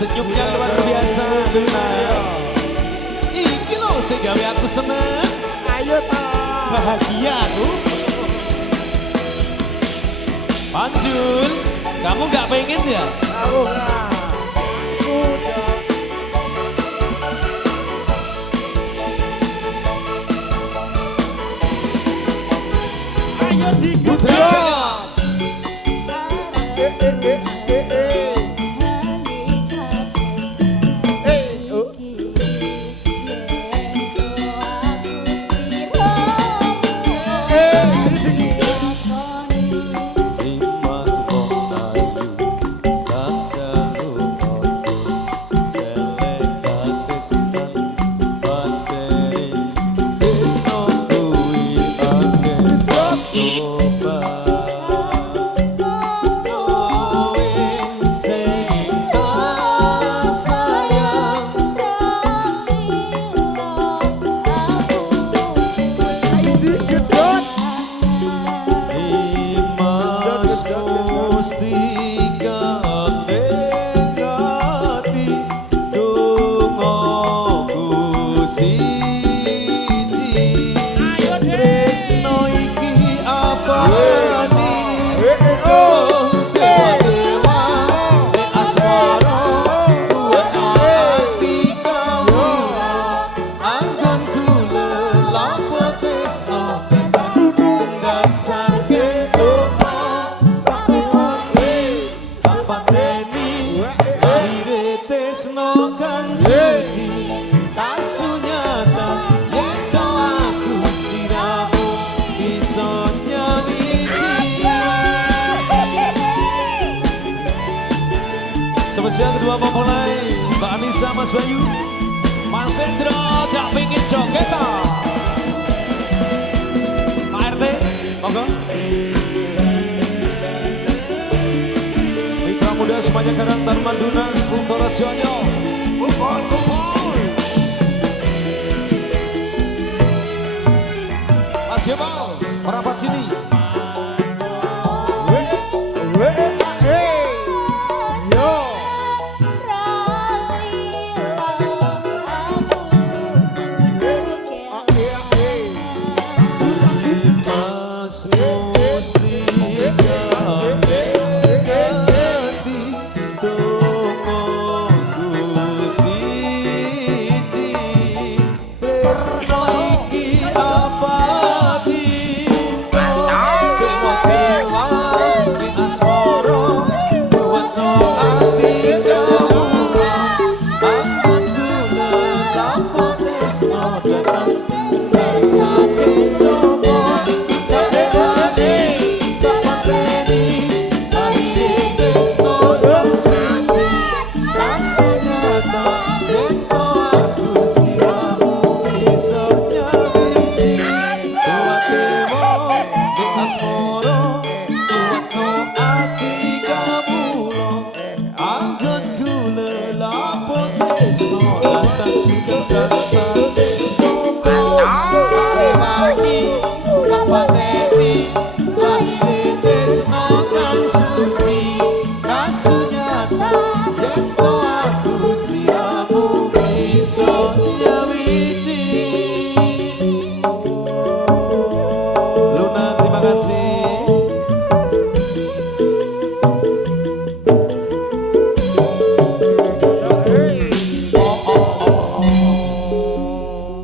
senyumnya luar biasa Luna. Iki loh sing gawe aku seneng. Ayo ta. Bahagia aku. Panjul, kamu gak pengen ya? Aku enggak. Ayo Putra. Yang kedua memulai Mbak Anissa, Mas Bayu, Mas Hendro, gak pingin joget toh. Pak RT, monggo. Mitra muda sepanjang Karang Tarman Dunang, Kuntoro Jonyo. Kumpul. Mas Gemal, merapat sini.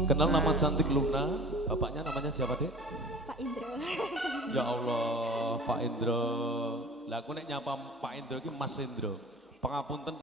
Kenal nama cantik Luna, bapaknya namanya siapa dek? Pak Indro. Ya Allah, Pak Indro. Lah aku nek nyapa Pak Indro iki Mas Indro. Pangapunten